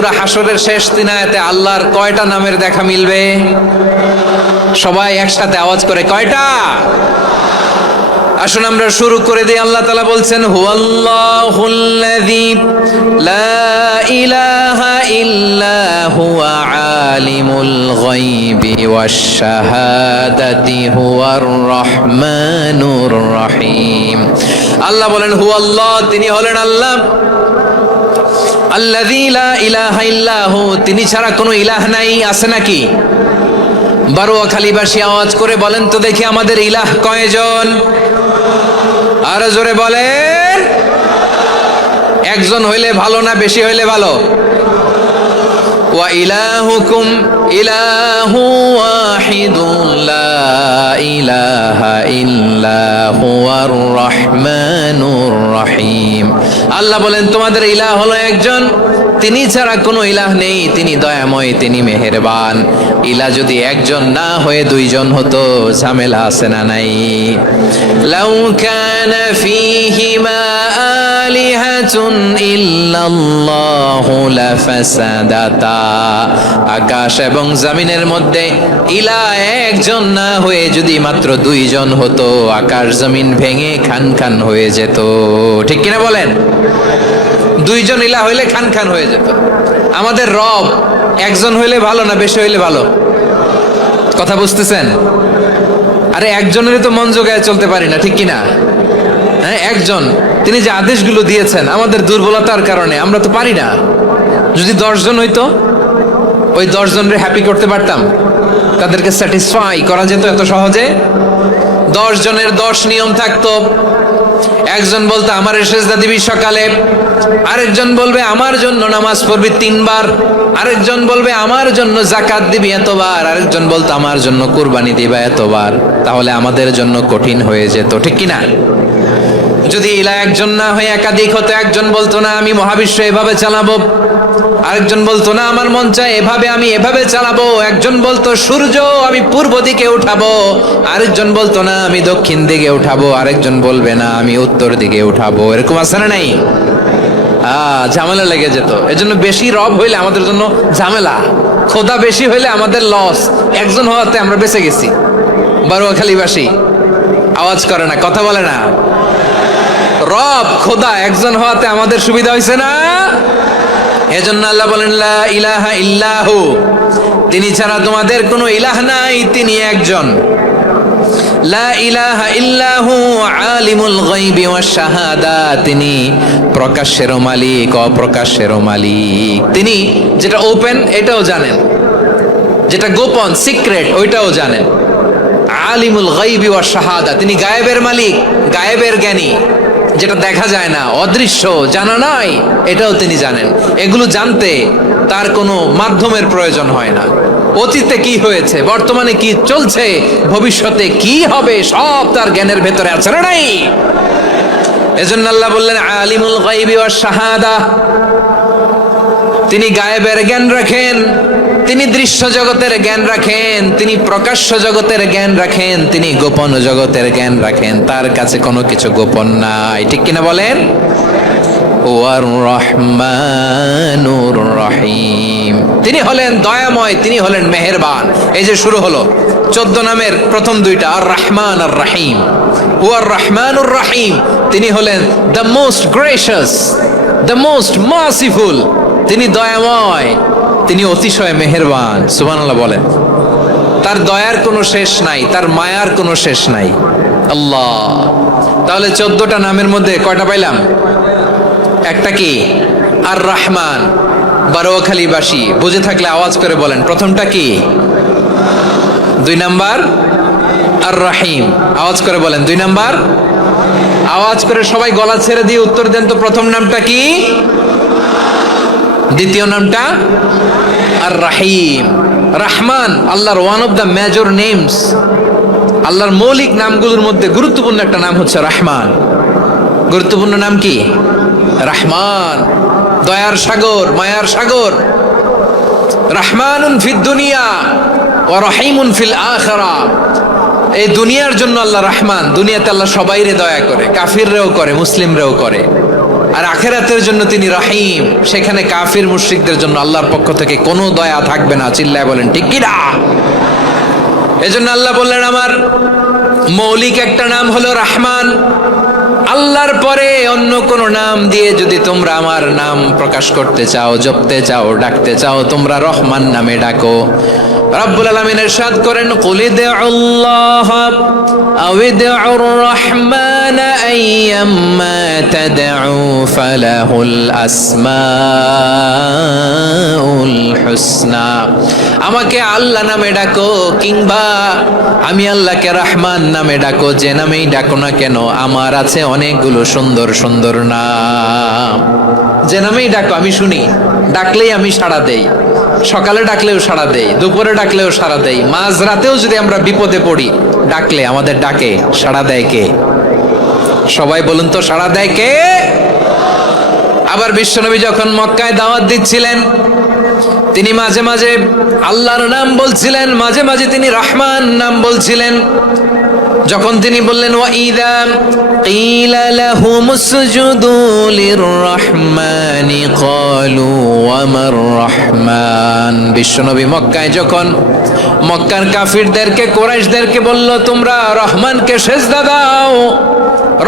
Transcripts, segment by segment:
সূরা হাশরের শেষ 3 আয়াতে আল্লাহর কয়টা নামের দেখা মিলবে? সবাই একসাথে আওয়াজ করে কয়টা? আসুন আমরা শুরু করে দিই। আল্লাহ তাআলা বলছেন হুয়াল্লাহুল্লাযী লা ইলাহা ইল্লা হুয়া আলিমুল গায়বি ওয়াশ শাহাদাতি হুয়ার রহমানুর রহিম। আল্লাহ বলেন হুয়াল্লাহ, তিনি হলেন আল্লাহ। আল্লাযী লা ইলাহা ইল্লাহু, তিনি ছাড়া কোনো ইলাহ নাই। আছে নাকি? বারোয়াখালীবাসী আওয়াজ করে বলেন তো দেখি আমাদের ইলাহ কয়জন? আরো জোরে বলেন। একজন হইলে ভালো না বেশি হইলে ভালো? ওয়া ইলাহুকুম ইলাহু ওয়াহিদুন লা ইলাহা ইল্লা হুয়ার রহমানুর রহিম। আল্লাহ বলেন তোমাদের ইলাহ হলো একজন, তিনি ছাড়া কোনো ইলাহ নেই, তিনি দয়াময়, তিনি মেহেরবান। ইলাহ যদি একজন না হয়ে দুইজন হতো, ঝামেলা আছে না নাই? লাউ কানা ফীহিমা আলিহাতুন ইল্লাল্লাহু লাফাসাদাতা। আকাশ এবং জমিনের মধ্যে ইলাহ একজন না হয়ে যদি মাত্র দুইজন হতো, আকাশ জমিন ভেঙে খান খান হয়ে যেত। ঠিক কিনা বলেন? দুইজন ইলাহ হইলে খান খান হয়ে যেত। আমাদের রব একজন হইলে ভালো না বেশি হইলে ভালো? কথা বুঝতেছেন? আরে একজনেরই তো মন জোগায় চলতে পারি না, ঠিক কিনা? হ্যাঁ, একজন, তিনি যে আদেশগুলো দিয়েছেন আমাদের দুর্বলতার কারণে আমরা তো পারি না। যদি 10 জন হইতো, ওই 10 জনের হ্যাপি করতে পারতাম, তাদেরকে স্যাটিসফাই করা যেত এত সহজে। 10 জনের 10 নিয়ম থাকতো। একজন বলতো আমার সেজদা দিবি সকালে, আরেকজন বলবে আমার জন্য নামাজ পড়বি 3 বার, আরেকজন বলবে আমার জন্য যাকাত দিবি এতবার, আরেকজন বলতো আমার জন্য কুরবানি দিবা এতবার। তাহলে আমাদের জন্য কঠিন হয়ে যেত, ঠিক কিনা? যদি ইলাহ একজন না হয়ে একাধিক হতো, একজন বলতো না আমি মহাবিশ্ব এভাবে চালাবো, আরেকজন বলতো না আমার মন চায় এভাবে, আমি এভাবে চালাবো, একজন বলতো সূর্য আমি পূর্ব দিকে উঠাবো, আরেকজন বলতো না আমি দক্ষিণ দিকে উঠাবো, আরেকজন বলবে না আমি উত্তর দিকে উঠাবো। এরকম আছে না নাই? ঝামেলা লেগে যেত। এজন্য বেশি রব হইলে আমাদের জন্য ঝামেলা, খোদা বেশি হইলে আমাদের লস। একজন হওয়াতে আমরা বেঁচে গেছি। বারোয়াখালীবাসী আওয়াজ করে না, কথা বলে না। রব খোদা একজন হওয়াতে আমাদের সুবিধা হয়েছে না? এজন্য আল্লাহ বলেন লা ইলাহা ইল্লাহু, তিনি ছাড়া তোমাদের কোনো ইলাহ নাই, তিনি একজন। লা ইলাহা ইল্লাহু আলিমুল গায়বি ওয়াশ শাহাদা, তিনি প্রকাশেরও মালিক অপ্রকাশেরও মালিক। তিনি যেটা ওপেন এটাও জানেন, যেটা গোপন সিক্রেট ওইটাও জানেন। আলিমুল গায়বি ওয়াশ শাহাদা, তিনি গায়েবের মালিক, গায়েবের জ্ঞানী, যেটা দেখা যায় না, অদৃশ্য, জানা নাই, এটাও তিনি জানেন। এগুলো জানতে তার কোনো মাধ্যমের প্রয়োজন হয় না। অতীতে কি হয়েছে, বর্তমানে কি চলছে, ভবিষ্যতে কি হবে, সব তার জ্ঞানের ভেতরে আছে না নাই? এজন্য আল্লাহ বললেন আলিমুল গায়বি ওয়াশ শাহাদা, তিনি গায়েবের জ্ঞান রাখেন, তিনি দৃশ্য জগতের জ্ঞান রাখেন, তিনি প্রকাশ্য জগতের জ্ঞান রাখেন, তিনি গোপন জগতের জ্ঞান রাখেন। তার কাছে কোনো কিছু গোপন নাই, ঠিক কিনা বলেন? ওয়ার রহমানুর রহিম, তিনি হলেন দয়াময়, তিনি হলেন মেহেরবান। এই যে শুরু হলো 14 নামের প্রথম দুইটা, আর রহমান আর রহিম। ওয়ার রহমানুর রহিম, তিনি হলেন the most gracious, the most merciful, তিনি দয়াময়, তিনি অতিশয় মেহেরবান। সুবহানাল্লাহ বলেন। তার দয়ার কোনো শেষ নাই, তার মায়ার কোনো শেষ নাই। আল্লাহ, তাহলে 14টা নামের মধ্যে কয়টা পাইলাম? একটা কি? আর রহমান। বারোয়াখালীবাসী বুঝে থাকলে আওয়াজ করে বলেন প্রথমটা কি? 2 নাম্বার আর রহিম। আওয়াজ করে বলেন 2 নাম্বার। আওয়াজ করে সবাই গলা ছেড়ে দিয়ে উত্তর দেন তো, প্রথম নামটা কি? দ্বিতীয় নামটা? আর রহিম। রহমান আল্লাহর one of the major names. আল্লাহর মৌলিক নামগুলোর মধ্যে গুরুত্বপূর্ণ একটা নাম হচ্ছে রহমান। গুরুত্বপূর্ণ নাম কি? রহমান, দয়ার সাগর, মায়ার সাগর। রহমানুন ফিদ দুনিয়া ওয়া রহিমুন ফিল আখিরা। এই দুনিয়ার জন্য আল্লাহ রহমান, দুনিয়াতে আল্লাহ সবাইরে দয়া করে, কাফিররেও করে, মুসলিমরেও করে। আর আখিরাতের জন্য তিনি রহিম। সেখানে কাফির মুশরিকদের জন্য আল্লাহর পক্ষ থেকে কোনো দয়া থাকবে না। চিল্লায় বলেন ঠিক কি না? এজন্য আল্লাহ বললেন আমার মৌলিক একটা নাম হলো রহমান। আল্লাহর পরে অন্য কোন নাম দিয়ে যদি তোমরা আমার নাম প্রকাশ করতে চাও, জপতে চাও, ডাকতে চাও, তোমরা রহমান নামে ডাকো। রব্বুল আলামিন ইরশাদ করেন কুলিদুল্লাহ আউইদুর রহমান আইয়াম্মা তাদউ ফালাহুল আসমাউল হুসনা। আমাকে আল্লাহ নামে ডাকো কিংবা আমি আল্লাহকে রহমান নামে ডাকো, যে নামেই ডাকো না কেন আমার আছে অনেকগুলো সুন্দর সুন্দর নাম। যে নামেই ডাকো আমি শুনি, ডাকলেই আমি সাড়া দেই। সকালে ডাকলেও সাড়া দেই, দুপুরে ডাকলেও সাড়া দেই, মাঝরাতেও যদি আমরা বিপদে পড়ি ডাকলে আমাদের ডাকে সাড়া দেয় কে? সবাই বলুন তো, সাড়া দেয় কে? আবার বিশ্বনবী যখন মক্কায় দাওয়াত দিচ্ছিলেন তিনি মাঝে মাঝে আল্লাহর নাম বলছিলেন, মাঝে মাঝে তিনি রহমান নাম বলছিলেন। যখন তিনি বললেন ওয়াইদা কিলা লাহুমুসজুদু লিররহমানি ক্বালু ওয়ামার রহমান। বিশ্বনবী মক্কায় যখন মক্কার কাফিরদেরকে, কুরাইশদেরকে বলল তোমরা রহমানকে সেজদা দাও,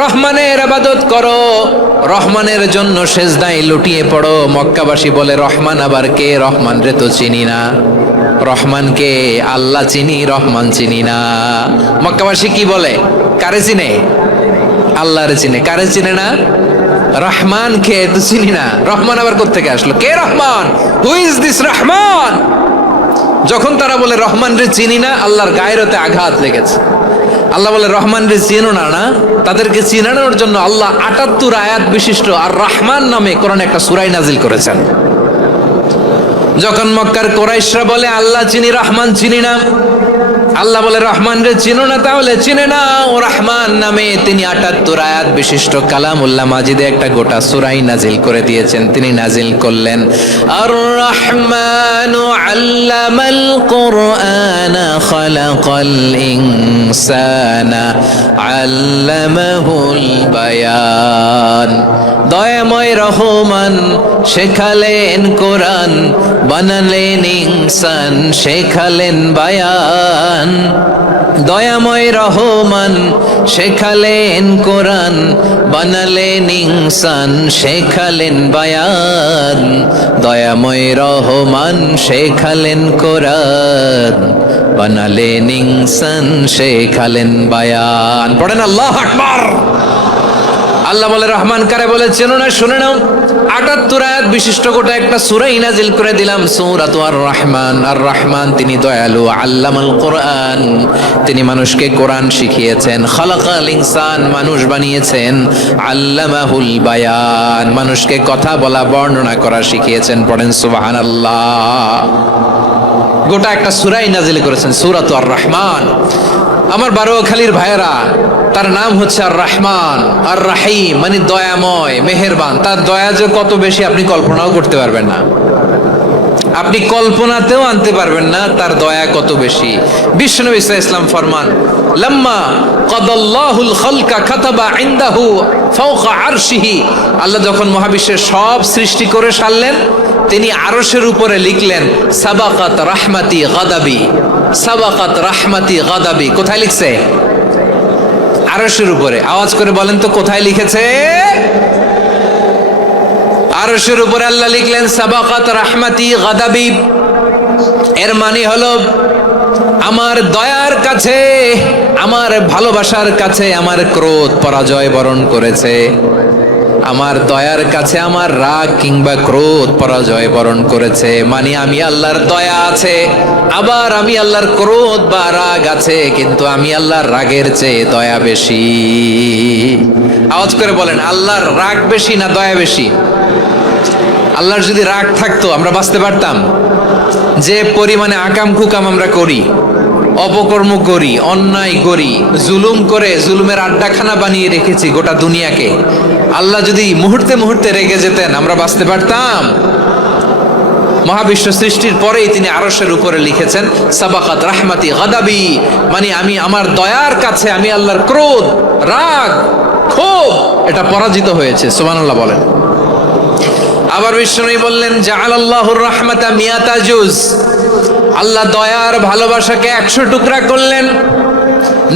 রহমানের ইবাদত করো, রহমানের জন্য সেজদায় লুটিয়ে পড়ো, মক্কাবাসী বলে রহমান আবার কে? রহমান রে তো চিনি না। রহমানকে আল্লাহ চিনি, রহমান চিনি না। মক্কাবাসী কি বলে? কারে চিনে? আল্লাহরে চিনে। কারে চিনে না? রহমান কে তো চিনি না। রহমান আবার কোত্থেকে আসলো? কে Rahman? Who is this Rahman? যখন তারা বলে রহমান রে চিনি না, আল্লাহর গায়রতে আঘাত লেগেছে। আল্লাহ বলে রহমান রে চিনো না? না, তাদেরকে চিনানোর জন্য আল্লাহ ৭৮ আয়াত বিশিষ্ট আর রহমান নামে কোরআনে একটা সূরা নাজিল করেছেন। যখন মক্কার কুরাইশরা বলে আল্লাহ চিনি, রহমান চিনি না, আল্লাহ বলে রহমান রে চিনো না, তাহলে চিনে না ও রহমান নামে তিনি ৭৮ আয়াত বিশিষ্ট কালামুল্লাহ মাজিদে একটা গোটা সূরাই নাজিল করে দিয়েছেন। তিনি নাজিল করলেন আর রহমানু আল্লামাল কুরআনা খালাকাল ইনসানা আল্লামাহুল বায়ান। দয়াময় রহমান শেখালেন কোরআন, বানালেন ইনসান, শেখালেন বায়ান। দয়াময় রহমান শেখালেন কোরআন, বানালেন ইনসান, শেখালেন বায়ান। দয়াময় রহমান শেখালেন কোরআন, বানালেন ইনসান, শেখালেন বায়ান। পড়েন আল্লাহু আকবার। আল্লাহ বলে রহমান কারে বলে চেনো না? শুনে নাও, ৭৮ আয়াত বিশিষ্ট গোটা একটা সূরাই নাজিল করে দিলাম, সূরাতু আর রহমান। আর রহমান তিনি দয়ালু, আল্লামাল কোরআন, তিনি মানুষকে কোরআন শিখিয়েছেন, খালাকাল ইনসান, মানুষ বানিয়েছেন, আল্লামাহুল বায়ান, মানুষকে কথা বলা, বর্ণনা করা শিখিয়েছেন। পড়েন সুবহানাল্লাহ। গোটা একটা সূরাই নাজিল করেছেন, সূরাতু আর রহমান। আমার বারোয়াখালীর ভাইয়েরা, তার নাম হচ্ছে আর রহমান আর রাহিম, মানে দয়াময়, মেহেরবান। তার দয়া যে কত বেশি আপনি কল্পনাও করতে পারবেন না, আপনি কল্পনাতেও আনতে পারবেন না তার দয়া কত বেশি। বিশ্বনবী সাল্লাল্লাহু আলাইহি ওয়াসাল্লাম ফরমান লাম্মা কাদাল্লাহুল খালকা কাতাবা ইনদাহু ফাওকা আরশিহি। আল্লাহ যখন মহাবিশ্বের সব সৃষ্টি করে সারলেন, তিনি আরশের উপরে লিখলেন সাবাকাত রাহমাতি গাদাবি, সাবাকাত রাহমাতি গাদাবি। কোথায় লিখছে? আরশের উপরে। আওয়াজ করে বলেন তো কোথায় লিখেছে? আরশের উপরে আল্লাহ লিখলেন সাবাকাত রাহমাতি গাদাবি। এর মানে হলো আমার দয়ার কাছে, আমার ভালোবাসার কাছে আমার ক্রোধ পরাজয় বরণ করেছে, আমার দয়ার কাছে আমার রাগ কিংবা ক্রোধ পরাজয় বরণ করেছে। মানে আমি আল্লাহর দয়া আছে, আবার আমি আল্লাহর ক্রোধ বা রাগ আছে, কিন্তু আমি আল্লাহর রাগের চেয়ে দয়া বেশি। আওয়াজ করে বলেন আল্লাহর রাগ বেশি না দয়া বেশি? আল্লাহর যদি রাগ থাকতো আমরা বাঁচতে পারতাম? যে পরিমাণে আকাম কুকাম আমরা করি, অপকর্ম করি, অন্যায় করি, জুলুম করে জুলুমের আড্ডাখানা বানিয়ে রেখেছি গোটা দুনিয়াকে, আল্লাহ যদি মুহূর্তে মুহূর্তে রেগে যেতেন আমরা বাঁচতে পারতাম? মহাবিশ্ব সৃষ্টির পরেই তিনি আরশের উপরে লিখেছেন সাবাকাত রাহমাতি গাদাবি, মানে আমি আমার দয়ার কাছে আমি আল্লাহর ক্রোধ, রাগ, ক্ষোভ এটা পরাজিত হয়েছে। সুবহানাল্লাহ বলেন। আবার বিষ্ণু বললেন জাআলাল্লাহুর রাহমাতা মিয়াতা জুজ, আল্লাহ দয়ার ভালোবাসাকে 100 টুকরা করলেন।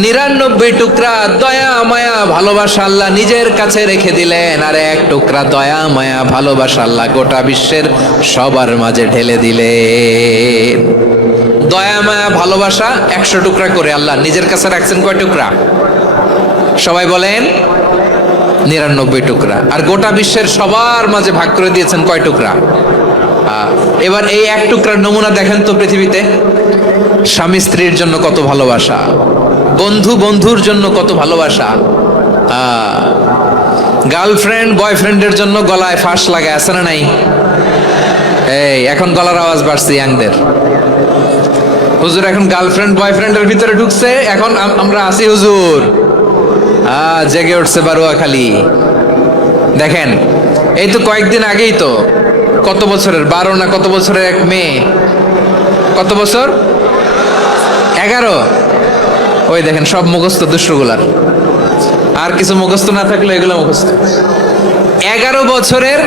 99 টুকরা দয়া মায়া ভালোবাসা আল্লাহ নিজের কাছে রেখে দিলেন, আর 1 টুকরা দয়া মায়া ভালোবাসা আল্লাহ গোটা বিশ্বের সবার মাঝে ঢেলে দিলেন। দয়া মায়া ভালোবাসা 100 টুকরা করে আল্লাহ নিজের কাছে রাখছেন কয় টুকরা? সবাই বলেন 99 টুকরা। আর গোটা বিশ্বের সবার মাঝে ভাগ করে দিয়েছেন কয় টুকরা? এবার এই 1 টুকরার নমুনা দেখেন তো পৃথিবীতে। স্বামী স্ত্রীর জন্য কত ভালোবাসা, বন্ধু বন্ধুর জন্য কত ভালোবাসা, গার্লফ্রেন্ড বয়ফ্রেন্ডের জন্য গলায় ফাঁস লাগায় আছে না নাই? এই এখন গলার আওয়াজ বাড়ছে ইয়াংদের। হুজুর এখন গার্লফ্রেন্ড বয়ফ্রেন্ডের ভিতরে ঢুকছে, এখন আমরা আছি হুজুর। জেগে উঠছে বারুয়াখালী। দেখেন এই তো কয়েকদিন আগেই তো, কত বছরের 12 না কত বছরের এক মেয়ে, কত বছর 11, ওই দেখেন সব মুখস্থ দুষ্টগুলার, আর কিছু মুখস্থ না থাকলে এগুলো মুখস্থ। 11 বছরের,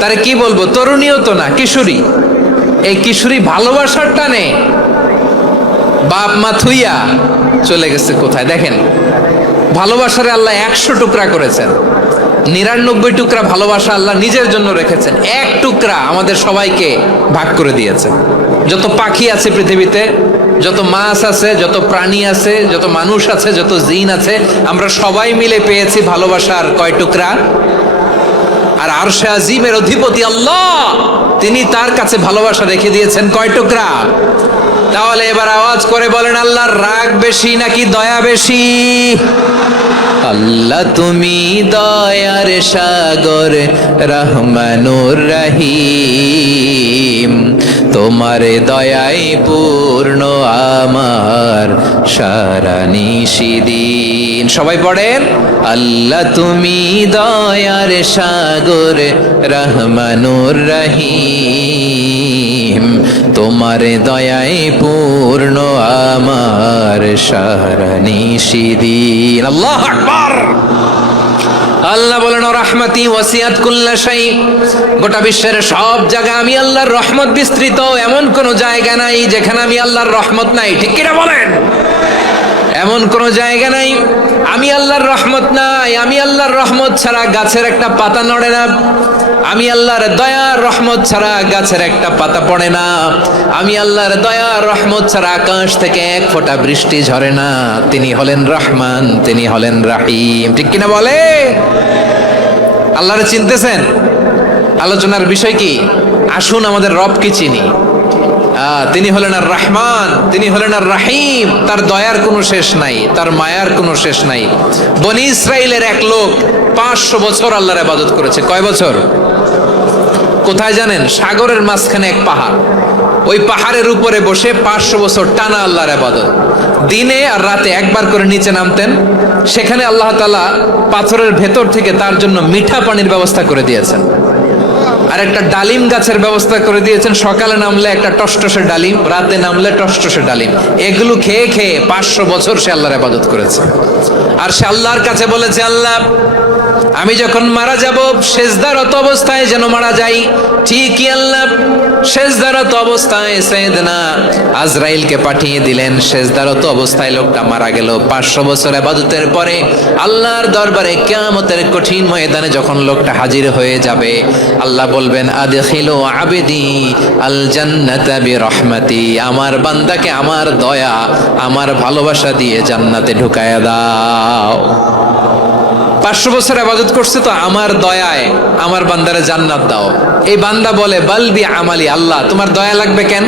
তারে কি বলবো, তরুণীও তো না, কিশোরী। এই কিশোরী ভালোবাসার টানে বাপ মা থুইয়া চলে গেছে কোথায়? দেখেন ভালোবাসারে আল্লাহ 100 টুকরা করেছেন, 99 টুকরা ভালোবাসা আল্লাহ নিজের জন্য রেখেছেন, 1 টুকরা আমাদের সবাইকে ভাগ করে দিয়েছেন। যত পাখি আছে পৃথিবীতে, যত মাছ আছে, যত প্রাণী আছে, যত মানুষ আছে, যত জিন আছে, আমরা সবাই মিলে পেয়েছি ভালোবাসার কয় টুকরা? আর আরশে আজিমের অধিপতি আল্লাহ, তিনি তার কাছে ভালোবাসা রেখে দিয়েছেন কয় টুকরা? তাহলে এবার আওয়াজ করে বলেন, আল্লাহর রাগ বেশি নাকি দয়া বেশি? আল্লাহ তুমি দয়ার সাগর রহমানুর রহিম, তোমার দয়ায় পূর্ণ আমার সারা নিশিদিন। সবাই পড়েন, আল্লাহ তুমি দয়ার সাগর রহমানুর রহিম, তোমার দয়ায় পূর্ণ আমার সারা নিশিদিন। আল্লাহু আকবার। আল্লাহ বলেন রাহমাতি ওয়াসিআত কুল্লা শাই, গোটা বিশ্বের সব জায়গা আমি আল্লাহর রহমত বিস্তৃত, এমন কোন জায়গা নাই যেখানে আমি আল্লাহর রহমত নাই। ঠিক কিনা বলেন? এমন কোন জায়গা নাই আমি আল্লাহর রহমত নাই। আমি আল্লাহর রহমত ছাড়া গাছের একটা পাতা নড়ে না, আমি আল্লাহর দয়ার রহমত ছাড়া গাছের একটা পাতা পড়ে না, আমি আল্লাহর দয়ার রহমত ছাড়া আকাশ থেকে 1 ফোঁটা বৃষ্টি ঝরে না। তিনি হলেন রহমান, তিনি হলেন রাহিম। ঠিক কিনা বলে? আল্লাহরে চিনতেছেন? আলোচনার বিষয় কি? আসুন আমাদের রবকে চিনি। তিনি হলেন আর রহমান, তিনি হলেন আর রাহিম। তার দয়ার কোনো শেষ নাই, তার মায়ার কোনো শেষ নাই। বনি ইসরাইলের এক লোক 500 বছর আল্লাহর ইবাদত করেছে। কয় বছর? কোথায় জানেন? সাগরের মাঝখানে এক পাহাড়, ওই পাহাড়ের উপরে বসে 500 বছর টানা আল্লাহর ইবাদত। দিনে আর রাতে একবার করে নিচে নামতেন। সেখানে আল্লাহ তাআলা পাথরের ভেতর থেকে তার জন্য মিঠা পানির ব্যবস্থা করে দিয়েছেন, আর একটা ডালিম গাছের ব্যবস্থা করে দিয়েছেন। সকালে নামলে একটা টসটসে ডালিম, রাতে নামলে টসটসে ডালিম। এগুলো খেয়ে খেয়ে 500 বছর সে আল্লাহর ইবাদত করেছে। আর সে আল্লাহর কাছে বলেছে, আল্লাহ আমি যখন মারা যাব সেজদারত অবস্থায় যেন মারা যাই। ঠিকই আল্লাহ সেজদারত অবস্থায় সাইয়েদনা আজরাইলকে পাঠিয়ে দিলেন। সেজদারত অবস্থায় লোকটা মারা গেল। 500 বছর ইবাদতের পরে আল্লাহর দরবারে কিয়ামতের কঠিন ময়দানে যখন লোকটা হাজির হয়ে যাবে, আল্লাহ বলবেন আদখিলু আবদি আল জান্নাতা বিরহমাতি, আমার বান্দাকে আমার দয়া আমার ভালোবাসা দিয়ে জান্নাতে ঢুকায়া দাও। 500 বছর ইবাদত করছে তো আমার দয়ায় আমার বান্দারে জান্নাত দাও। এই বান্দা বলে বালবি আমালি, আল্লাহ তোমার দয়া লাগবে কেন?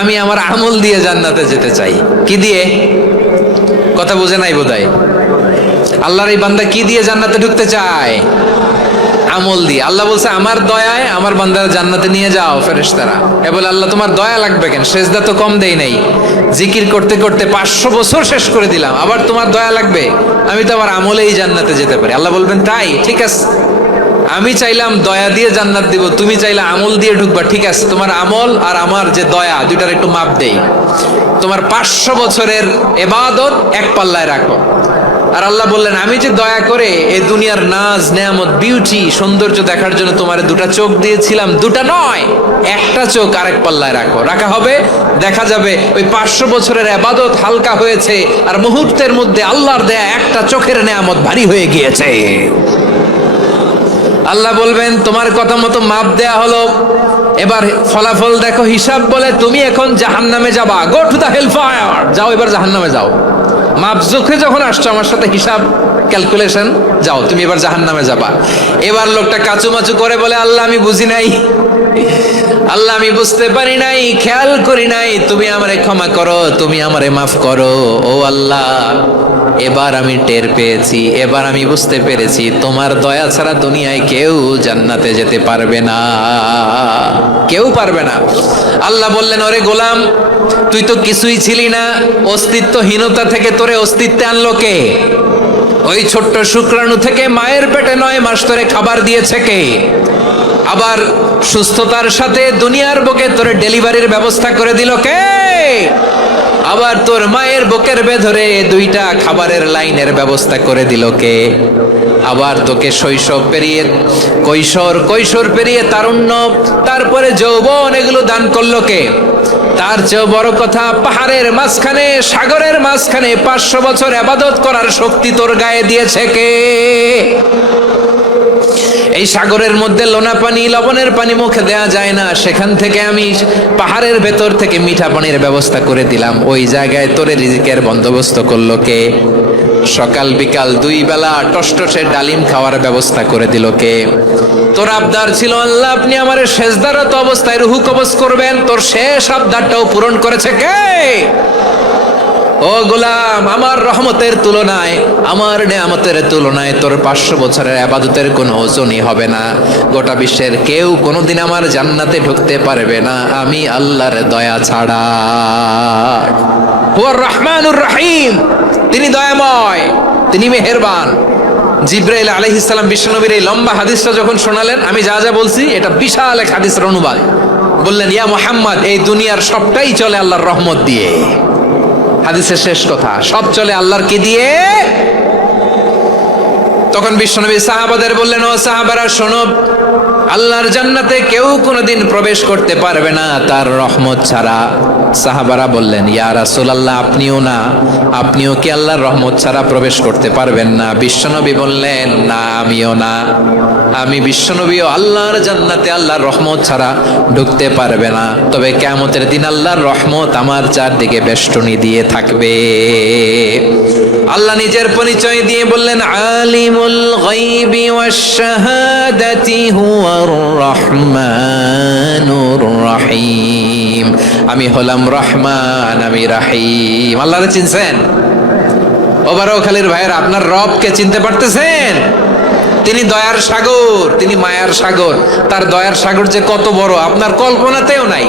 আমি আমার আমল দিয়ে জান্নাতে যেতে চাই। কি দিয়ে? কথা বুঝে নাই বোধহয়। আল্লাহর এই বান্দা কি দিয়ে জান্নাতে ঢুকতে চায়? আমল দিয়ে। আল্লাহ বলছে আমার দয়ায় আমার বান্দারা জান্নাতে নিয়ে যাও ফেরেশতারা। এ বলে আল্লাহ তোমার দয়া লাগবে কেন? সেজদা তো কম দেই নাই, জিকির করতে করতে 500 বছর শেষ করে দিলাম, আবার তোমার দয়া লাগবে? আমি তো আবার আমলেই জান্নাতে যেতে পারি। আল্লাহ বলবেন তাই, ঠিক আছে, আমি চাইলাম দয়া দিয়ে জান্নাত দিব, তুমি চাইলে আমল দিয়ে ঢুকবা, ঠিক আছে, তোমার আমল আর আমার যে দয়া দুইটার একটু মাপ দেই। তোমার 500 বছরের ইবাদত এক পাল্লায় রাখো, আর আল্লাহ বললেন আমি যে দয়া করে এই দুনিয়ার নাজ নেয়ামত বিউটি সৌন্দর্য দেখার জন্য তোমার দুটা চোখ দিয়েছিলাম, দুটা নয় একটা চোখ আরেক পাল্লায় রাখা হবে, দেখা যাবে ওই 500 বছরের ইবাদত হালকা হয়েছে আর মুহূর্তের মধ্যে আল্লাহর দেয়া একটা চোখের নেয়ামত ভারী হয়ে গিয়েছে। আল্লাহ বলবেন তোমার কথা মতো মাপ দেয়া হলো, এবার ফলাফল দেখো, হিসাব বলে তুমি এখন জাহান্নামে যাবা, go to the hell fire, যাও এবার জাহান্নামে যাও। মাপ জোখে যখন আসছো আমার সাথে হিসাব ক্যালকুলেশন, যাও তুমি এবার জাহান্নামে যাবা। এবার লোকটা কাচুমাচু করে বলে আল্লাহ আমি বুঝি নাই, আল্লাহ আমি বুঝতে পারি নাই, খেয়াল করি নাই, তুমি আমারে ক্ষমা করো, তুমি আমারে মাফ করো। ও আল্লাহ এবার আমি টের পেয়েছি, এবার আমি বুঝতে পেরেছি তোমার দয়া ছাড়া দুনিয়ায় কেউ জান্নাতে যেতে পারবে না, কেউ পারবে না। আল্লাহ বললেন ওরে গোলাম তুই তো কিছুই ছিলি না, অস্তিত্বহীনতা থেকে তোরে অস্তিত্বে আনলো কে? ওই ছোট্ট শুক্রাণু থেকে মায়ের পেটে 9 মাস ধরে খাবার দিয়েছে কে? আবার সুস্থতার সাথে দুনিয়ার বুকে তোরে ডেলিভারির ব্যবস্থা করে দিল কে? আবার তোর মায়ের বুকের ভেতরে 2টা খাবারের লাইনের ব্যবস্থা করে দিল কে? আবার তোকে শৈশব পেরিয়ে কৈশোর পেরিয়ে তারুণ্য, তারপরে যৌবন, এগুলো দান করলো কে? তার চেয়েও বড় কথা, পাহাড়ের মাঝখানে সাগরের মাঝখানে 500 বছর ইবাদত করার শক্তি তোর গায়ে দিয়েছে কে? এই সাগরের মধ্যে লোনা পানি, লবণের পানি মুখে দেয়া যায় না, সেখান থেকে আমি পাহাড়ের ভেতর থেকে মিঠা পানির ব্যবস্থা করে দিলাম, ওই জায়গায় তোরে রিজিকের বন্দোবস্ত করলো কে? সকাল বিকাল 2 বেলা টসটসে ডালিম খাওয়ার ব্যবস্থা করে দিল কে? তোর আবদার ছিল আল্লাহ আপনি আমার সেজদারত অবস্থায় রুহু কবজ করবেন, তোর শেষ আবদারটাও পূরণ করেছে কে? ও গোলাম আমার রহমতের তুলনায়, আমার নেয়ামতের তুলনায় তোর 500 বছরের ইবাদতের কোনো ওজনই হবে না। গোটা বিশ্বের কেউ কোনোদিন আমার জান্নাতে ঢুকতে পারবে না আমি আল্লাহর দয়া ছাড়া। হুয়ার রহমানুর রহিম, তিনি দয়াময়, তিনি মেহেরবান। জিব্রাইল আলাইহিস সালাম বিশ্বনবীর এই লম্বা হাদিসটা যখন শোনালেন, আমি যা যা বলছি এটা বিশাল এক হাদিসের অনুবাদ, বললেন ইয়া মুহাম্মদ এই দুনিয়ার সবটাই চলে আল্লাহর রহমত দিয়ে। হাদিসের শেষ কথা, সব চলে আল্লাহর কি দিয়ে? তখন বিশ্বনবী সাহাবাদের বললেন ও সাহাবারা শোনো, আল্লাহর জান্নাতে কেউ কোনোদিন প্রবেশ করতে পারবে না তার রহমত ছাড়া। সাহাবারা বললেন ইয়া রাসূলুল্লাহ আপনিও না, আপনিও কি আল্লাহর রহমত ছাড়া প্রবেশ করতে পারবেন না? বিশ্বনবী বললেন না আমিও না, আমি বিশ্বনবীও আল্লাহর জান্নাতে আল্লাহর রহমত ছাড়া ঢুকতে পারবে না, তবে কিয়ামতের দিন আল্লাহর রহমত আমার চারদিকে বেষ্টনী দিয়ে থাকবে। আল্লাহ নিজের পরিচয় দিয়ে বললেন আলিমুল গায়বি ওয়াশ শাহাদাতি হুয়ার রহমানুর রহিম, আমি হলাম রহমান, আমি রাহিম। আল্লাহরে চিনছেন? ওবারখালীর ভাইয়েরা আপনার রবকে চিনতে পারতেছেন? তিনি দয়ার সাগর, তিনি মায়ার সাগর, তার দয়ার সাগর যে কত বড় আপনার কল্পনাতেও নাই।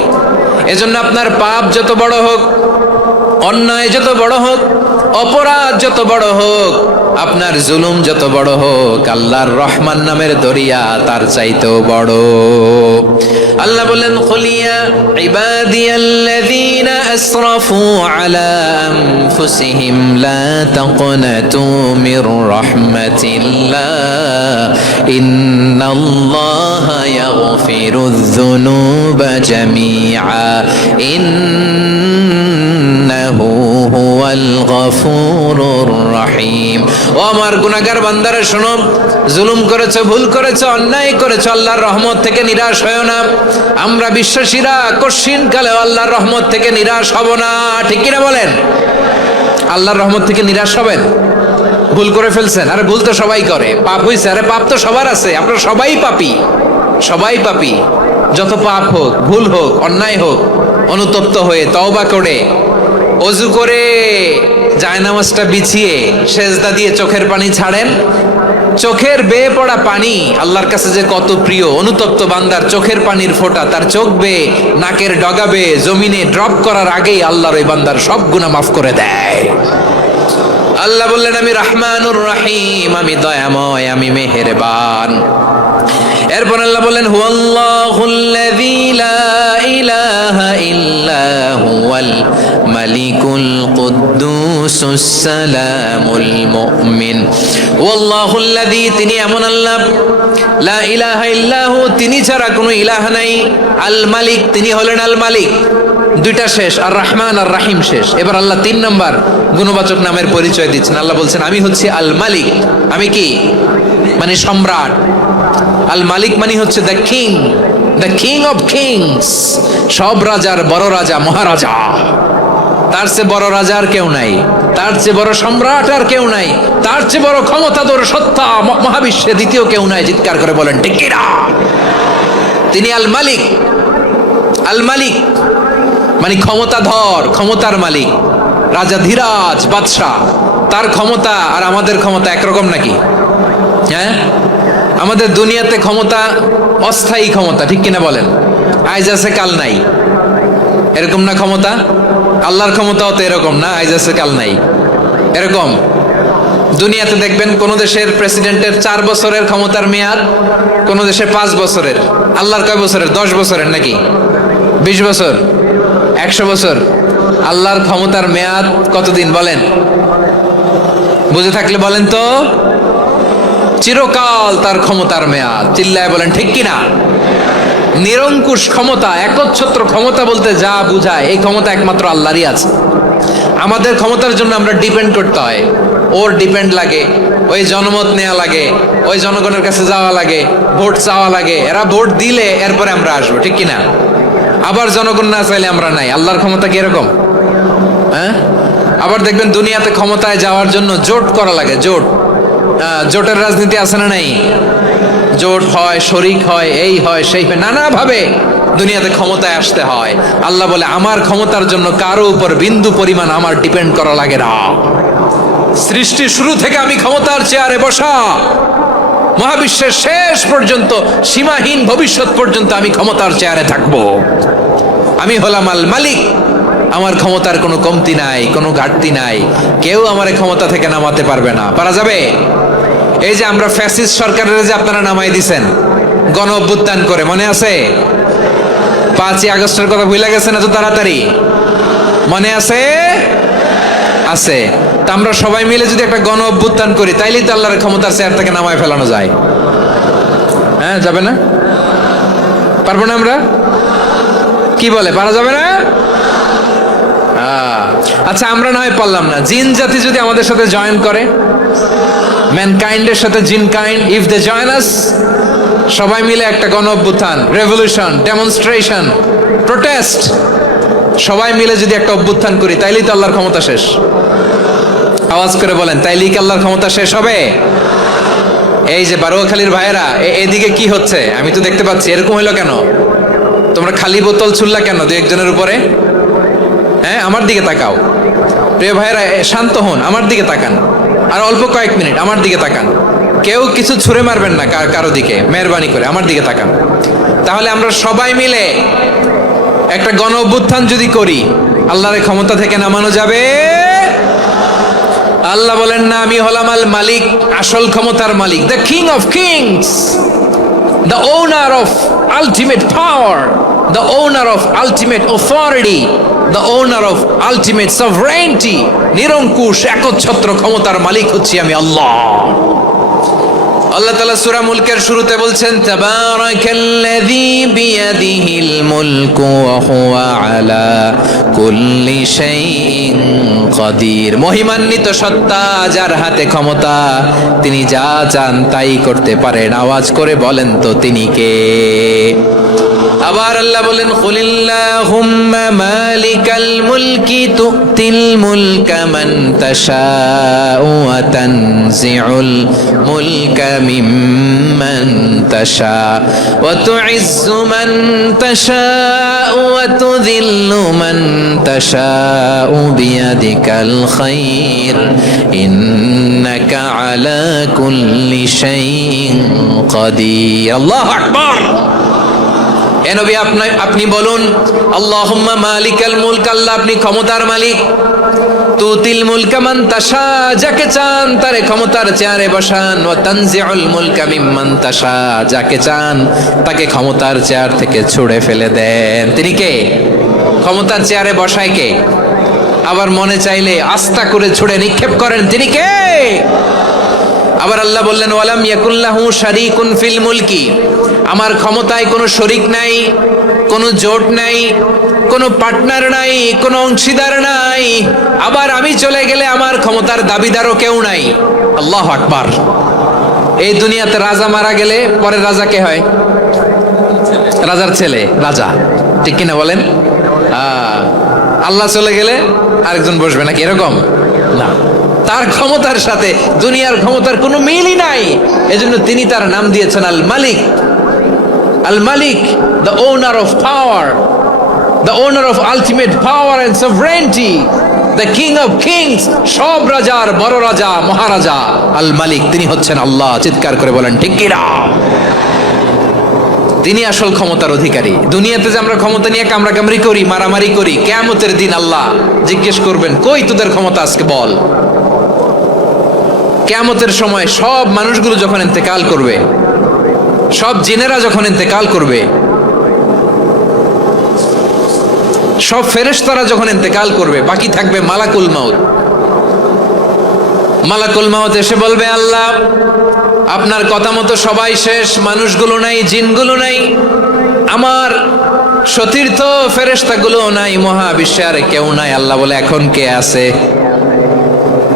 এজন্য আপনার পাপ যত বড় হোক, অন্যায় যত বড় হোক, অপরাধ যত বড় হোক, আপনার জুলুম যত বড় হোক, আল্লাহর রহমান নামের দরিয়া তার চাইতেও বড়। আল্লাহ বলেন কুলিয়া ইবাদিয়াল্লাযীনা আসরাফু আলা আনফুসিহিম লা তাকনাতু মির রাহমাতিল্লাহ ইন্নাল্লাহা ইয়াগফিরুয যুনুবা জামিআ ইন্নাহু হুয়াল গফুরুর রহিম। ও আমার গুনাহগার বান্দারা শোনো, জুলুম করেছো, ভুল করেছো, অন্যায় করেছো, আল্লাহর রহমত থেকে নিরাশ হয়ো না। আমরা বিশ্বাসীরা কঠিন কালে আল্লাহর রহমত থেকে নিরাশ হব না, ঠিক কিনা বলেন? আল্লাহর রহমত থেকে নিরাশ হবেন? ভুল করে ফেলছেন, আরে ভুল তো সবাই করে, পাপ হইছে, আরে পাপ তো সবার আছে, আপনারা সবাই পাপী, সবাই পাপী। যত পাপ হোক, ভুল হোক, অন্যায় হোক, অনুতপ্ত হয়ে তওবা করে ওযু করে জায়নামাজটা বিছিয়ে সেজদা দিয়ে চোখের পানি ছাড়েন। চোখের বেয়ে পড়া পানি আল্লাহর কাছে যে কত প্রিয়। অনুতপ্ত বান্দার চোখের পানির ফোঁটা তার চোখ বেয়ে, নাকের ডগা বেয়ে জমিনে ড্রপ করার আগেই আল্লাহর ওই বান্দার সব গুনাহ মাফ করে দেয়। আল্লাহ বললেন আমি রহমানুর রহিম, আমি দয়াময়, আমি মেহেরবান। এরপর আল্লাহ বললেন হুয়াল্লাহুল্লাযী লা ইলাহা ইল্লা হুয়াল মালিকুল কুদ্দুসুস সালামুল মুমিন। ওয়াল্লাহুল্লাযী, তিনি এমন আল্লাহ, লা ইলাহা ইল্লাহু, তিনি ছাড়া কোনো ইলাহ নাই। আল মালিক, তিনি হলেন আল মালিক। দুইটা শেষ, আর রহমান আর রাহিম শেষ। এবার আল্লাহ 3 নম্বর গুণবাচক নামের পরিচয় দিচ্ছেন। আল্লাহ বলছেন, আমি হচ্ছি আল মালিক। আমি কি? মানে সম্রাট। আল মালিক মানে হচ্ছে the king, the king of kings, সব রাজার বড় রাজা, মহারাজা। তার চেয়ে বড় রাজা আর কেউ নাই, তার চেয়ে বড় সম্রাট আর কেউ নাই, তার চেয়ে বড় ক্ষমতাধর সত্তা মহাবিশ্বে দ্বিতীয় কেউ নাই। চিৎকার করে বলেন ঠিক কি না? তিনি আল মালিক। আল মালিক মানে ক্ষমতাধর, ক্ষমতার মালিক, রাজা ধীরাজ বাদশাহ। তার ক্ষমতা আর আমাদের ক্ষমতা একরকম নাকি? হ্যাঁ, আমাদের দুনিয়াতে ক্ষমতা অস্থায়ী ক্ষমতা, ঠিক কিনা বলেন? আইজ আছে কাল নাই, এরকম না ক্ষমতা? আল্লাহর ক্ষমতাও তো এরকম না, আইজ আছে কাল নাই এরকম। দুনিয়াতে দেখবেন কোন দেশের প্রেসিডেন্টের 4 বছরের ক্ষমতার মেয়াদ, কোন দেশে 5 বছরের। আল্লাহর কয় বছরের? 10 বছরের নাকি 20 বছর, 100 বছর। আল্লাহর ক্ষমতার মেয়াদ কতদিন বলেন? বুঝে থাকলে বলেন তো। চিরকাল তার ক্ষমতার মেয়াদ। চিল্লায় বলেন ঠিক কিনা? নিরঙ্কুশ ক্ষমতা, একচ্ছত্র ক্ষমতা বলতে যা বুঝায়, এই ক্ষমতা একমাত্র আল্লাহরই আছে। আমাদের ক্ষমতার জন্য আমরা ডিপেন্ড করতে হয়, ওর ডিপেন্ড লাগে, ওই জনমত নেওয়া লাগে, ওই জনগণের কাছে যাওয়া লাগে, ভোট চাওয়া লাগে। এরা ভোট দিলে এরপরে আমরা আসবো, ঠিক কিনা? আবার জনগণ না চাইলে আমরা নাই। আল্লাহর ক্ষমতা কি এরকম? হ্যাঁ, আবার দেখবেন দুনিয়াতে ক্ষমতায় যাওয়ার জন্য জোট করা লাগে। জোট, জোটের রাজনীতি আছে না নাই? জোট হয়, শরিক হয়, এই হয় সেই হয়, নানাভাবে দুনিয়াতে ক্ষমতায় আসতে হয়। আল্লাহ বলে, আমার ক্ষমতার জন্য কারো উপর বিন্দু পরিমাণ আমার ডিপেন্ড করা লাগে না। সৃষ্টি শুরু থেকে আমি ক্ষমতার চেয়ারে বসা, মহাবিশ্বের শেষ পর্যন্ত, সীমাহীন ভবিষ্যৎ পর্যন্ত আমি ক্ষমতার চেয়ারে থাকবো। আমি হলাম আল মালিক। আমার ক্ষমতার কোনো কমতি নাই, কোনো ঘাটতি নাই। কেউ আমার ক্ষমতা থেকে নামাতে পারবে না। পারা যাবে? এই যে আমরা ফ্যাসিস্ট সরকারের যে আপনারা নামাই দিছেন গণ অভ্যুত্থান করে, মনে আছে? 5ই আগস্টের কথা ভুলে গেছেন এত তাড়াতাড়ি? মনে আছে? আছে। তা আমরা সবাই মিলে যদি একটা গণ অভ্যুত্থান করি, তাইলেই তো আল্লাহর ক্ষমতার চেয়ার থেকে নামায় ফেলানো যায়। হ্যাঁ, যাবে না? পারবো না আমরা? কি বলে, পারা যাবে না? আচ্ছা, আমরা না হয় পারলাম না, জিন জাতি যদি আমাদের সাথে জয়েন করে, ম্যানকাইন্ডের সাথে জিনকাইন্ড, ইফ দে জয়েন আস, সবাই মিলে একটা গণ অভ্যুত্থান, রেভলিউশন, ডেমনস্ট্রেশন, প্রোটেস্ট, সবাই মিলে যদি একটা অভ্যুত্থান করি, তাইলেই তো আল্লাহর ক্ষমতা শেষ। আওয়াজ করে বলেন, তাইলেই কি আল্লাহর ক্ষমতা শেষ হবে? এই যে বারোয়াখালীর ভাইয়েরা, এদিকে কি হচ্ছে আমি তো দেখতে পাচ্ছি। এরকম হইলো কেন? তোমরা খালি বোতল ছুড়লা কেন 2-1 জনের উপরে? হ্যাঁ, আমার দিকে তাকাও। প্রিয় ভাইয়েরা, শান্ত হন, আমার দিকে তাকান। আর অল্প কয়েক মিনিট আমার দিকে তাকান। কেউ কিছু ছুঁড়ে মারবেন না কারো দিকে, মেহরবানি করে আমার দিকে তাকান। তাহলে আমরা সবাই মিলে একটা গণ অভ্যুত্থান যদি করি, আল্লাহর ক্ষমতা থেকে নামানো যাবে? আল্লাহ বলেন না, আমি হলাম আল মালিক, আসল ক্ষমতার মালিক, the king of kings, the owner of ultimate power, the owner of ultimate authority, the owner of ultimate sovereignty, নিরঙ্কুশ একচ্ছত্র ক্ষমতার মালিক হচ্ছি আমি আল্লাহ। আল্লাহ তাআলা সূরা মুলকের শুরুতে বলছেন, তাবারাকাল্লাযী বিয়াদিহিল মুলকু ওয়া হুয়া আলা কুল্লি শাইইন কাদির। মহিমান্বিত সত্তা, যার হাতে ক্ষমতা, তিনি যা চান তাই করতে পারেন। আওয়াজ করে বলেন তো তিনি কে? আবার আল্লাহ বলেন, কুলিল্লাহুম্মা মালিকাল মুলকি তুতিল মুলকা মান তাশাউ ওয়া তানজিউল মুলকা মিম্মান তাশা ওয়া তুইজ্জু মান তাশাউ ওয়া তুযিল্লু মান তাশাউ বিয়াদিকাল খায়র ইন্নাকা আলা কুল্লি শাইইন কাদির। আল্লাহু আকবার। এ নবী, আপনি বলুন, আল্লাহুম্মা মালিকাল মুলক, আল্লাহ আপনি ক্ষমতার মালিক। তুতিল মুলকা মান তাশা, যাকে চান তারে ক্ষমতার চেয়ারে বসান। ওয়া তানজিউল মুলকা মিম্মান তাশা, যাকে চান তাকে ক্ষমতার চেয়ার থেকে ছুঁড়ে ফেলে দেন। তিনি কে? ক্ষমতার চেয়ারে বসায় কে? আবার মনে চাইলে আস্থা করে ছুড়ে নিক্ষেপ করেন, তিনি কে? আবার আল্লাহ বললেন ওয়ালাম ইয়াকুল্লাহু শারীকুন ফিল মুলকি, আমার ক্ষমতায় কোনো শরীক নাই, কোনো জোট নাই, কোনো পার্টনার নাই, কোনো অংশীদার নাই। আবার আমি চলে গেলে আমার ক্ষমতার দাবিদারও কেউ নাই। আল্লাহু আকবার। এই দুনিয়াতে রাজা মারা গেলে পরের রাজা কে হয়? রাজার ছেলে রাজা, ঠিক কিনা বলেন? আল্লাহ চলে গেলে আরেকজন বসবে নাকি এরকম না, তার ক্ষমতার সাথে দুনিয়ার ক্ষমতার কোনো মিলই নাই। এজন্য তিনি তার নাম দিয়েছেন আল মালিক। আল মালিক, the owner of power, the owner of ultimate power and sovereignty, the king of kings, সব রাজার বড় রাজা, মহারাজা আল মালিক, তিনি হচ্ছেন আল্লাহ। চিৎকার করে বলেন ঠিক কিনা? তিনি আসল ক্ষমতার অধিকারী। দুনিয়াতে যে আমরা ক্ষমতা নিয়ে কামড়াকামড়ি করি, মারামারি করি, কিয়ামতের দিন আল্লাহ জিজ্ঞেস করবেন কই তোদের ক্ষমতা আজকে বল। কিয়ামতের সময় সব মানুষগুলো যখন ইন্তেকাল করবে, সব জিনেরা যখন ইন্তেকাল করবে, সব ফেরেশতারা যখন ইন্তেকাল করবে, বাকি থাকবে মালাকুল মাউত। মালাকুল মাউত এসে বলবে আল্লাহ আপনার কথা মতো সবাই শেষ, মানুষগুলো নাই, জিনগুলো নাই, আমার সতীর্থ ফেরেশতাগুলো নাই, মহাবিশ্বে আর কেউ নাই। আল্লাহ বলে এখন কে আছে?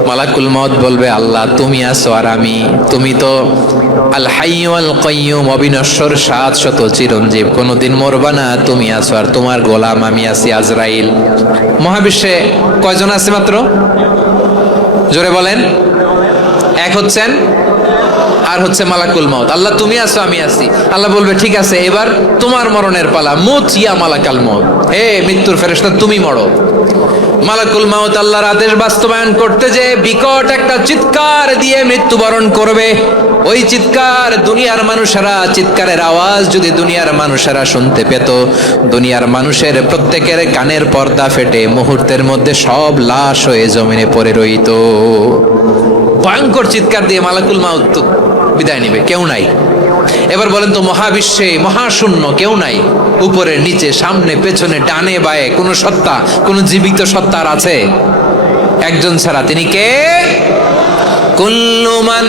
মালাকুল মউত বলবে আল্লাহ তুমি আছো আর আমি। তুমি তো আল হাইয়্যু আল কাইয়্যুম, অবিনশ্বর, শাশ্বত, চিরঞ্জীব, কোনোদিন মরবা না, তুমি আছো আর তোমার গোলাম আমি আছি আজরাইল। মহাবিশ্বে কয়জন আছে মাত্র? জোরে বলেন। এক হচ্ছেন আর হচ্ছে মালাকুল মউত। আল্লাহ তুমি আছো আমি আছি। আল্লাহ বলবে ঠিক আছে এবার তোমার মরণের পালা, মুত ইয়া মালাকাল মউত, হে মৃত্যুর ফেরেশতা তুমি মরো। মালাকুল মাউত আল্লাহর আদেশ বাস্তবায়ন করতে যে বিকট একটা চিৎকার দিয়ে মৃত্যুবরণ করবে। ওই চিৎকার দুনিয়ার মানুষেরা, চিৎকারের আওয়াজ যদি দুনিয়ার মানুষেরা শুনতে পেত, দুনিয়ার মানুষের প্রত্যেকের কানের পর্দা ফেটে মুহূর্তের মধ্যে সব লাশ হয়ে জমিনে পড়ে রইত। ভয়ঙ্কর চিৎকার দিয়ে মালাকুল মাউত বিদায় নিবে, কেউ নাই। এবার বলেন তো মহাবিশ্বে মহাশূন্য, কেউ নাই, উপরে নিচে সামনে পেছনে ডানে বায়ে কোন সত্তা, কোন জীবিত সত্তার আছে? একজন ছাড়া, তিনি কে? কুল্লু মান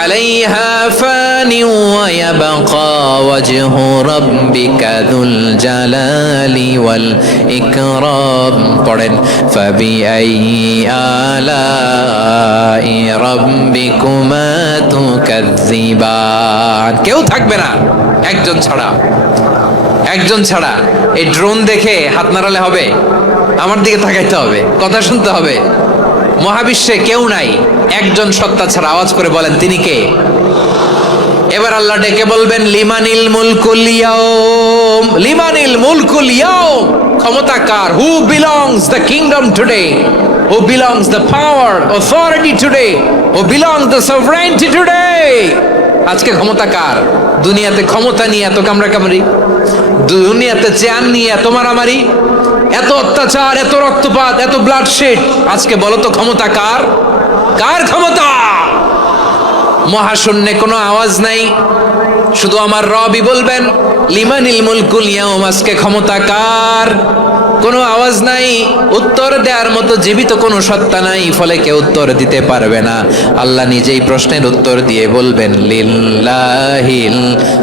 আলাইহা ফানি ওয়া ইয়াবকা ওয়াজহু রাব্বিকা যুল জালালি ওয়াল ইকরাম। পড়েন ফাবিআইয়ি আলাই রাব্বিকুমা তুকাজ্জিবান। কেউ থাকবে না একজন ছাড়া, একজন ছাড়া। এই ড্রোন দেখে হাত নাড়ালে হবে? আমার দিকে তাকাইতে হবে, কথা শুনতে হবে। মহাবিশ্বে কেউ নাই, একজন সত্তা ছাড়া। আওয়াজ করে বলেন তিনি কে? এবার আল্লাহ ডেকে বলবেন লিমানিল মুলকুল ইয়াউম, লিমানিল মুলকুল ইয়াউম, ক্ষমতা কার? Who belongs the kingdom today, who belongs the power authority today, who belongs the sovereignty today. আজকে ক্ষমতা কার? দুনিয়াতে ক্ষমতা নিয়ে এত কামড়াকামড়ি, দুনিয়াতে চেয়ার নিয়ে এত মারামারি, এত অত্যাচার, এত রক্তপাত, এত ব্লাডশেড। আজকে বলো তো ক্ষমতা কার? কার ক্ষমতা? মহাশূন্যে কোনো আওয়াজ নাই, শুধু আমার রবই বলবেন লিমানিল মুলকুল ইয়াউম, আজকে ক্ষমতা কার? কোনো আওয়াজ নাই, উত্তর দেওয়ার মতো জীবিত কোনো সত্তা নাই, ফলে কেউ উত্তর দিতে পারবে না। আল্লাহ নিজেই প্রশ্নের উত্তর দিয়ে বলবেন লিল্লাহিল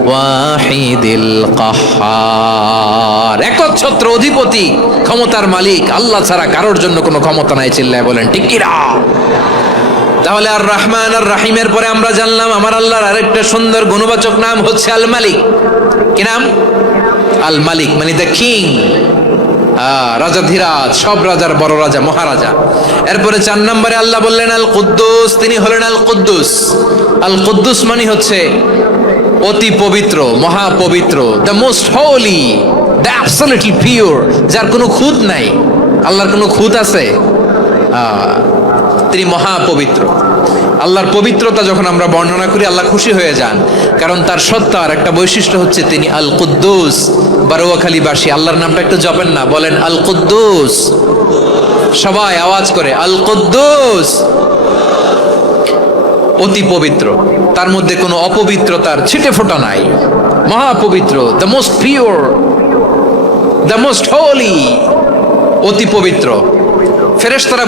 ওয়াহিদিল কাহ্হার, একচ্ছত্র অধিপতি, ক্ষমতার মালিক আল্লাহ ছাড়া কারোর জন্য কোনো ক্ষমতা নাই। চিল্লায় বলেন ঠিক কিনা? তাহলে আর রহমান আর রাহিমের পরে আমরা জানলাম আমার আল্লাহর আরেকটা সুন্দর গুণবাচক নাম হচ্ছে আল মালিক। কি নাম? আল মালিক মানে দ্য কিং, রাজাধিরাজ, সব রাজার বড় রাজা, মহারাজা। এরপরে 4 নম্বরে আল্লাহ বললেন আল কুদ্দুস, তিনি হলেন আল কুদ্দুস। আল কুদ্দুস মানে হচ্ছে অতি পবিত্র, মহাপবিত্র, the most holy, the absolutely pure, যার কোনো খুঁত নাই। আল্লাহর কোনো খুঁত আছে? তিনি মহাপবিত্র। আল্লাহর পবিত্রতা যখন আমরা বর্ণনা করি আল্লাহ খুশি হয়ে যান, কারণ তার সত্তার একটা বৈশিষ্ট্য হচ্ছে তিনি আল কুদ্দুস। বারোয়াখালীবাসী আল্লাহর নামটা একটু জপেন না, বলেন আল কুদ্দুস, সবাই আওয়াজ করে আল কুদ্দুস। অতি পবিত্র, তার মধ্যে কোনো অপবিত্রতার ছিটে ফোঁটা নাই, মহাপবিত্র, the most pure, the most holy, অতি পবিত্র। ফেরেশতারা